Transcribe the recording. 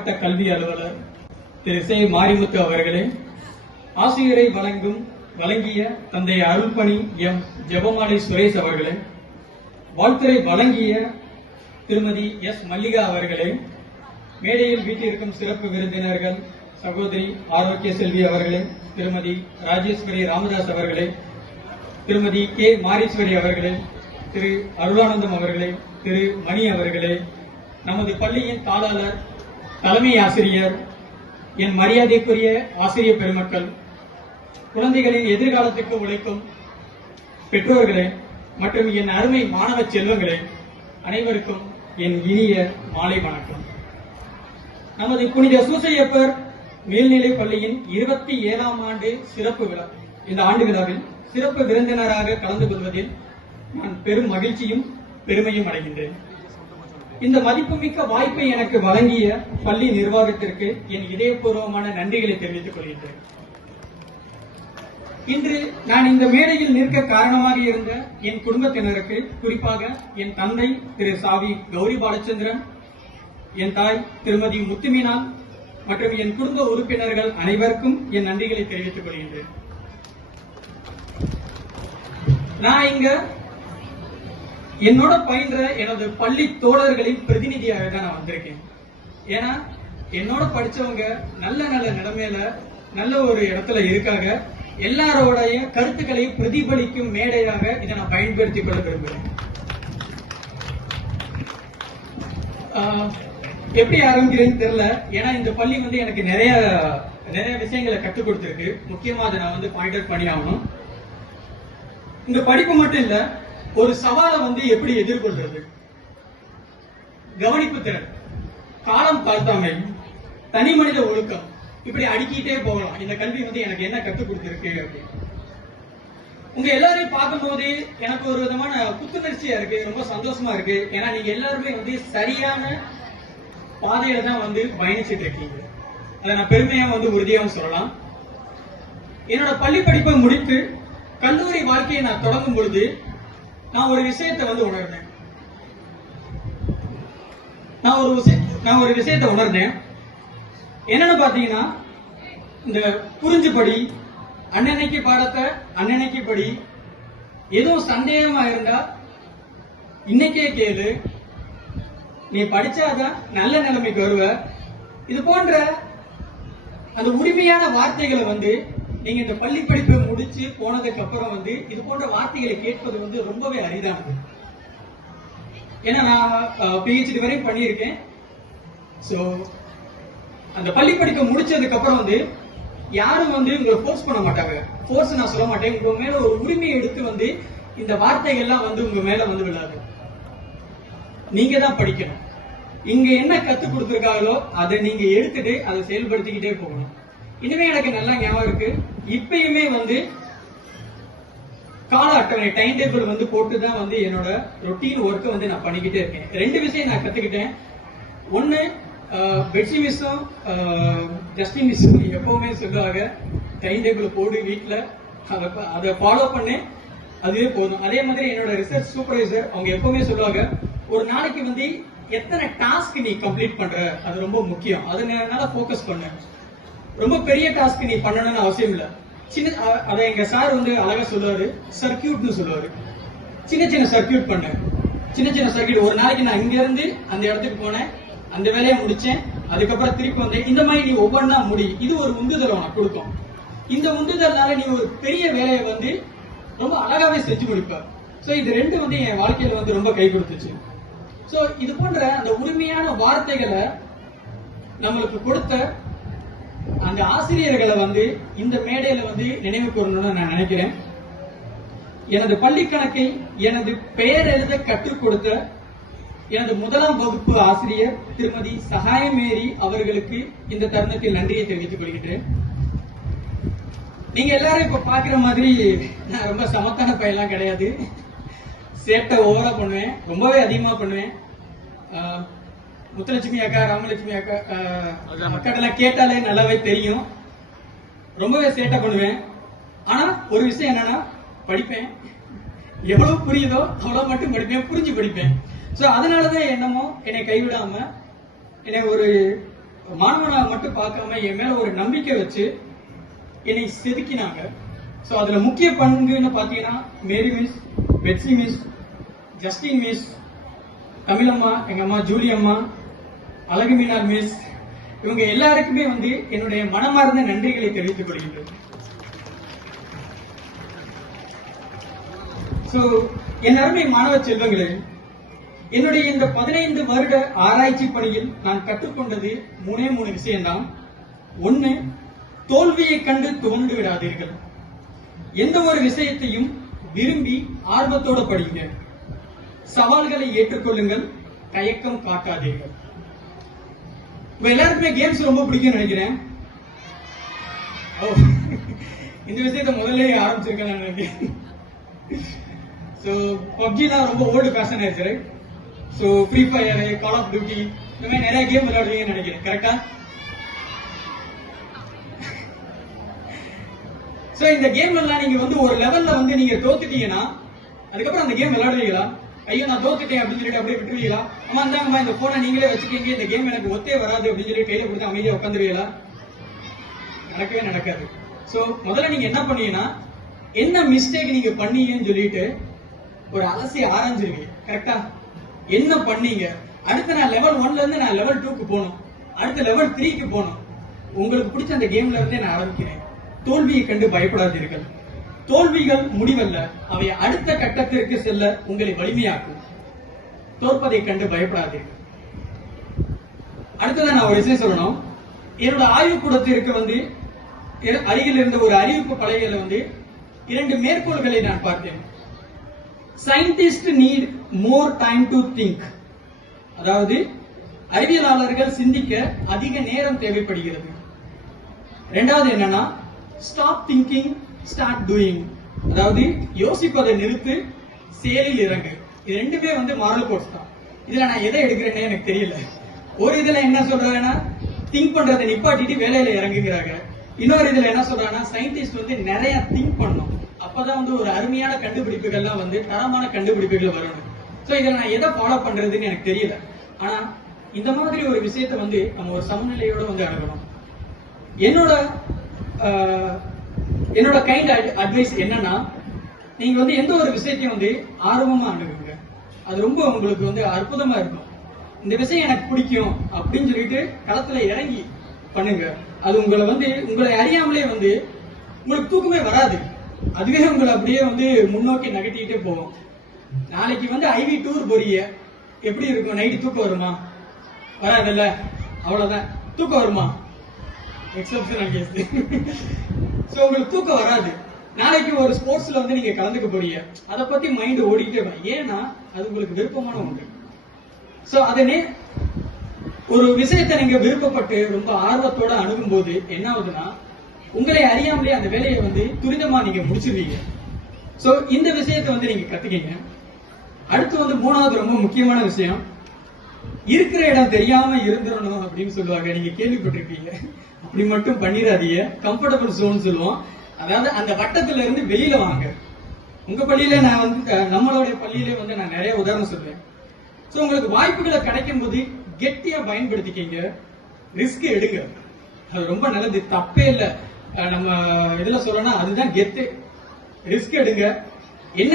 மாவட்ட கல்வி அலுவலர் திரு சே மாரிமுத்து அவர்களே, ஆசிரியரை வழங்கிய தந்தை அருள்பணி எம் ஜெபமாலை சுரேஷ் அவர்களே, வாழ்த்துரை வழங்கிய திருமதி எஸ் மல்லிகா அவர்களே, மேடையில் வீட்டிற்கும் சிறப்பு விருந்தினர்கள் சகோதரி ஆரோக்கிய செல்வி அவர்களே, திருமதி ராஜேஸ்வரி ராமதாஸ் அவர்களே, திருமதி கே மாரீஸ்வரி அவர்களே, திரு அருளானந்தம் அவர்களே, திரு மணி அவர்களே, நமது பள்ளியின் தாளாளர், தலைமை ஆசிரியர், என் மரியாதைக்குரிய ஆசிரியர் பெருமக்கள், குழந்தைகளின் எதிர்காலத்துக்கு உழைக்கும் பெற்றோர்களே மற்றும் என் அருமை மாணவ செல்வங்களே, அனைவருக்கும் என் இனிய மாலை வணக்கம். நமது புனித சூசையப்பர் மேல்நிலைப் பள்ளியின் 27ஆம் ஆண்டு சிறப்பு விழா, இந்த ஆண்டு விழாவில் சிறப்பு விருந்தினராக கலந்து கொள்வதில் நான் பெரும் மகிழ்ச்சியும் பெருமையும் அடைகின்றேன். இந்த மதிப்புமிக்க வாய்ப்பை எனக்கு வழங்கிய பள்ளி நிர்வாகத்திற்கு என் இதயபூர்வமான நன்றிகளை தெரிவித்துக் கொள்கின்றேன். இன்று நான் இந்த மேடையில் நிற்க காரணமாக இருந்த என் குடும்பத்தினருக்கு, குறிப்பாக என் தந்தை திரு சாவி கௌரி பாலச்சந்திரன், என் தாய் திருமதி முத்துமீனாள் மற்றும் என் குடும்ப உறுப்பினர்கள் அனைவருக்கும் என் நன்றிகளை தெரிவித்துக் கொள்கின்றேன். நான் இங்க என்னோட பயின்ற எனது பள்ளி தோழர்களின் பிரதிநிதியாக தான் நான் வந்திருக்கேன். ஏன்னா என்னோட படிச்சவங்க நல்ல நல்ல நிலைமையில நல்ல ஒரு இடத்துல இருக்காங்க. எல்லாரோடைய கருத்துக்களை பிரதிபலிக்கும் மேடையாக இதை நான் பயன்படுத்திக் கொள்ள விரும்புகிறேன். எப்படி ஆரம்பிக்கிறேன்னு தெரியல. ஏன்னா இந்த பள்ளி எனக்கு நிறைய விஷயங்களை கற்றுக் கொடுத்திருக்கு. முக்கியமா அதை நான் பாயிண்ட் அவுட் பண்ணி ஆகணும். இந்த படிப்பு மட்டும் இல்ல, ஒரு சவாலை எப்படி எதிர்கொள்றது, கவனிப்பு திறன், காலம் தாழ்த்தாமை, தனி மனித ஒழுக்கம், இப்படி அடுக்கிட்டே போகலாம். இந்த கல்வி எனக்கு என்ன கற்றுக் கொடுத்திருக்கு அப்படின்னு உங்க எல்லாரையும் பார்க்கும் போது எனக்கு ஒரு விதமான புத்துணர்ச்சியா இருக்கு, ரொம்ப சந்தோஷமா இருக்கு. ஏன்னா நீங்க எல்லாருமே சரியான பாதையில தான் பயணிச்சுட்டு இருக்கீங்க. அதை நான் பெருமையா உறுதியாகவும் சொல்லலாம். என்னோட பள்ளி படிப்பை முடித்து கல்லூரி வாழ்க்கையை நான் தொடங்கும் பொழுது நான் ஒரு விஷயத்தை உணர்ந்தேன். நான் ஒரு விஷயத்தை உணர்ந்தேன். என்னன்னு பாத்தீங்கன்னா, இந்த புரிஞ்சு படி, அன்னன்னைக்கு பாடத்தை அன்னன்னைக்கு படி, எதுவும் சந்தேகமா இருந்தா இன்னைக்கே கேளு, நீ படிச்சாதான் நல்ல நிலைமைக்கு வருவ. இது போன்ற அந்த உரிமையான வார்த்தைகளை நீங்க இந்த பள்ளி படிப்பை முடிச்சு போனதுக்கு அப்புறம் இது போன்ற வார்த்தைகளை கேட்பது ரொம்பவே அரிதானது. ஏன்னா நான் PhD வரை பண்ணியிருக்கேன். சோ அந்த பள்ளி படிப்பை முடிச்சதுக்கு அப்புறம் யாரும் உங்களை போர்ஸ் பண்ண மாட்டாங்க. போர்ஸ் நான் சொல்ல மாட்டேன். உங்க மேல ஒரு உரிமையை எடுத்து இந்த வார்த்தைகள்லாம் உங்க மேல விழாது. நீங்க தான் படிக்கணும். இங்க என்ன கத்துக் கொடுத்திருக்காங்களோ அதை நீங்க எடுத்துட்டு அதை செயல்படுத்திக்கிட்டே போகணும். இனிமே எனக்கு நல்லா ஞாபகம் இருக்கு. இப்பயுமே கால அட்டவணை, டைம் டேபிள் போட்டுதான் என்னோட ரொட்டீன் ஒர்க்கை நான் பண்ணிக்கிட்டே இருக்கேன். 2 விஷயம் நான் கத்துக்கிட்டேன். ஒன்னு, பெட்சி மிஸ்ஸும் ஜஸ்டின் மிஸ்ஸும் எப்பவுமே சொல்லுவாங்க, டைம் டேபிள் போடு வீட்டுல, அதை ஃபாலோ பண்ணு, அதுவே போதும். அதே மாதிரி என்னோட ரிசர்ச் சூப்பர்வைசர் அவங்க எப்பவுமே சொல்லுவாங்க, ஒரு நாளைக்கு எத்தனை டாஸ்க் நீ கம்ப்ளீட் பண்ற, அது ரொம்ப முக்கியம், அதனால போக்கஸ் பண்ணு. ரொம்ப பெரிய டாஸ்க் நீ பண்ணணும்னு அவசியம் இல்ல. அதை எங்க சார் அழகா சொல்லுவாரு, சர்க்கியூட்னு சொல்லுவாரு. சின்ன சின்ன சர்க்கியூட் பண்ண, சின்ன சின்ன சர்க்கியூட். ஒரு நாளைக்கு நான் இங்க இருந்து அந்த இடத்துக்கு போனேன், அந்த வேலையை முடிச்சேன், அதுக்கப்புறம் திருப்பி வந்தேன். இந்த மாதிரி நீ ஒவ்வொன்றா முடி. இது ஒரு உந்துதல் உனக்கு கொடுக்கும். இந்த உந்துதல்னால நீ ஒரு பெரிய வேலையை ரொம்ப அழகாவே செஞ்சு முடிப்ப. சோ இது 2 என் வாழ்க்கையில ரொம்ப கை கொடுத்துச்சு. சோ இது போன்ற அந்த உரிமையான வார்த்தைகளை நம்மளுக்கு கொடுத்த அந்த ஆசிரியர்களை இந்த மேடையில நினைவு கூறணும்னு நான் நினைக்கிறேன். எனது பள்ளி கணக்கை எனது பெயர் எழுத கற்றுக் கொடுத்த எனது 1ஆம் வகுப்பு ஆசிரியர் திருமதி சகாயமேரி அவர்களுக்கு இந்த தருணத்தில் நன்றியை தெரிவித்துக் கொள்கிறேன். நீங்க எல்லாரும் இப்ப பாக்குற மாதிரி நான் ரொம்ப சமத்தான பையெல்லாம் கிடையாது. சேட்டை ஓவரா பண்ணுவேன், ரொம்பவே அதிகமா பண்ணுவேன். முத்துலட்சுமி அக்கா, ராமலட்சுமி அக்கா அக்காட்டெல்லாம் கேட்டாலே நல்லாவே தெரியும். ரொம்பவே சேட்டை பண்ணுவேன். ஆனா ஒரு விஷயம் என்னன்னா, படிப்பேன். எவ்வளவு புரியுதோ அவ்வளவு மட்டும் படிப்பேன், புரிஞ்சு படிப்பேன். சோ அதனாலதான் என்னமோ என்னை கைவிடாம என்னை ஒரு மாணவனா மட்டும் பார்க்காம என் மேல ஒரு நம்பிக்கை வச்சு என்னை செதுக்கினாங்க. சோ அதுல முக்கிய பங்குன்னு பாத்தீங்கன்னா Mary miss, Betsy miss, Justin miss, தமிழம்மா, எங்க அம்மா ஜூலி அம்மா, அழகு மீனார் மிஸ், இவங்க எல்லாருக்குமே வந்து என்னுடைய மனமார்ந்த நன்றிகளை தெரிவித்துக் கொள்கின்றேன். சோ என் அருமை மாணவ செல்வங்களே, என்னுடைய இந்த 15 வருட ஆராய்ச்சி பணியில் நான் கற்றுக்கொண்டது 3 விஷயம்தான். 1, தோல்வியை கண்டு துவண்டு விடாதீர்கள். எந்த ஒரு விஷயத்தையும் விரும்பி ஆர்வத்தோட படிங்க. சவால்களை ஏற்றுக்கொள்ளுங்கள், தயக்கம் காட்டாதீர்கள். இப்ப எல்லாருக்குமே கேம்ஸ் ரொம்ப பிடிக்கும் நினைக்கிறேன். இந்த விஷயத்த முதல்ல ஆரம்பிச்சிருக்கேன் நான் நினைக்கிறேன். சோ பப்ஜிலாம் ரொம்ப ஓல்டு ஃபேஷன் ஆயிடுச்சு, right? So free fire, call of duty, இந்த மாதிரி நிறைய கேம் விளையாடுவீங்கன்னு நினைக்கிறேன், கரெக்டா? சோ இந்த கேம் எல்லாம் நீங்க வந்து ஒரு லெவல்ல வந்து நீங்க தோத்துட்டீங்கன்னா அதுக்கப்புறம் அந்த கேம் விளையாடுவீங்களா? ஐயோ நான் தோத்துட்டேன் அப்படின்னு சொல்லிட்டு அப்படியே விட்டுருவீங்களா? அம்மா இந்தாங்கம்மா இந்த போனை நீங்களே வச்சுக்கீங்க, இந்த கேம் எனக்கு ஒத்தே வராது அப்படின்னு சொல்லி கையில கொடுத்து அமைதியா உட்காந்துருவீங்களா? நடக்கவே நடக்காது. சோ முதல்ல நீங்க என்ன பண்ணீங்கன்னா, என்ன மிஸ்டேக் நீங்க பண்ணீங்கன்னு சொல்லிட்டு ஒரு அலசி ஆராய்ஞ்சிருவீங்க, கரெக்டா? என்ன பண்ணீங்க, அடுத்து நான் லெவல் 1ல இருந்து நான் லெவல் 2க்கு போகணும், அடுத்து லெவல் 3க்கு போகணும். உங்களுக்கு பிடிச்ச அந்த கேம்ல இருந்தே நான் ஆரம்பிக்கிறேன். தோல்வியை கண்டு பயப்படாதீர்கள். தோல்விகள் முடிவல்ல, அவை அடுத்த கட்டத்திற்கு செல்ல உங்களை வலிமையாக்கும். தோற்பதை கண்டு பயப்படாதீர்கள். அடுத்ததான் நான் ஒரு விஷயம் சொல்லணும். என்னோட ஆய்வுக்கூடத்திற்கு வந்து அருகில் இருந்த ஒரு அறிவிப்பு பலகையில வந்து 2 மேற்கோள்களை நான் பார்த்தேன். Scientist need more time to think. அதாவது அறிவியலாளர்கள் சிந்திக்க அதிக நேரம் தேவைப்படுகிறது. இரண்டாவது என்னன்னா, ஸ்டாப் திங்கிங் ஸ்டார்ட் டூயிங். அதாவது யோசிப்பதை நிறுத்து, செயலில் இறங்கு. இது ரெண்டுமே வந்து மாரல் கோட்ஸ் தான். இதுல நான் எதை எடுக்கிறேன்னு எனக்கு தெரியல. ஒரு இதுல என்ன சொல்றாங்கன்னா, திங்க் பண்றதை நிப்பாட்டிட்டு வேலையில இறங்குங்கிறாங்க. இன்னொரு இதுல என்ன சொல்றாங்கன்னா, சயின்டிஸ்ட் வந்து நிறைய திங்க் பண்ணும், அப்பதான் வந்து ஒரு அருமையான கண்டுபிடிப்புகள்லாம் வந்து தரமான கண்டுபிடிப்புகள் வரணும். சோ இதுல நான் எதை ஃபாலோ பண்றதுன்னு எனக்கு தெரியல. ஆனா இந்த மாதிரி ஒரு விஷயத்த வந்து நம்ம ஒரு சமநிலையோட வந்து அணுகணும். என்னோட கைண்ட் அட்வைஸ் என்னன்னா, நீங்க வந்து எந்த ஒரு விஷயத்தையும் வந்து ஆர்வமா அணுகுங்க. அது ரொம்ப உங்களுக்கு வந்து அற்புதமா இருக்கும். இந்த விஷயம் எனக்கு பிடிக்கும் அப்படின்னு சொல்லிட்டு களத்துல இறங்கி பண்ணுங்க. அது உங்களை அறியாமலே வந்து உங்களுக்கு தூக்கமே வராது. அதுவே உங்களை அப்படியே வந்து முன்னோக்கி நகட்டிட்டே போகும். நாளைக்கு வந்து ஐவி டூர் போறீங்க, எப்படி இருக்கும்? நைட்டு தூக்கம் வருமா? வராதுல்ல. அவ்வளவுதான். தூக்கம் வருமா? Exceptional case. சோ உங்களுக்கு தூக்கம் வராது. நாளைக்கு ஒரு ஸ்போர்ட்ஸ்ல வந்து நீங்க கலந்துக்க போறீங்க, அதை பத்தி மைண்ட் ஓடிக்கிட்டே வரும். ஏன்னா அது உங்களுக்கு விருப்பமான ஒன்று. சோ அதனே ஒரு விஷயத்தை நீங்க விருப்பப்பட்டு ரொம்ப ஆர்வத்தோட அணுகும் போது என்ன ஆகுதுன்னா, உங்களை அறியாமலே அந்த வேலையை வந்து துரிதமா நீங்க முடிச்சிருவீங்க. சோ இந்த விஷயத்தை வந்து நீங்க கத்துக்கீங்க. அடுத்து வந்து 3வது ரொம்ப முக்கியமான விஷயம், இருக்கிற இடம் தெரியாம இருந்துடணும் அப்படின்னு சொல்லுவாங்க. நீங்க கேள்விப்பட்டிருப்பீங்க. அப்படி மட்டும் பண்ணிடாதீங்க. கம்ஃபர்டபுள் ஜோன் சொல்லுவோம். அதாவது அந்த வட்டத்துல இருந்து வெளியில வாங்க. உங்க பள்ளியில நான் வந்து நம்மளுடைய பள்ளியிலே வந்து நான் நிறைய உதாரணம் சொல்றேன். சோ உங்களுக்கு வாய்ப்புகளை கிடைக்கும் போது கெட்டியா பயன்படுத்திக்கீங்க, ரிஸ்க் எடுங்க. அது ரொம்ப நல்லது, தப்பே இல்லை. நம்ம இதுல சொல்லணும், அதுதான் கெத்து. ரிஸ்க் எடுங்க. என்ன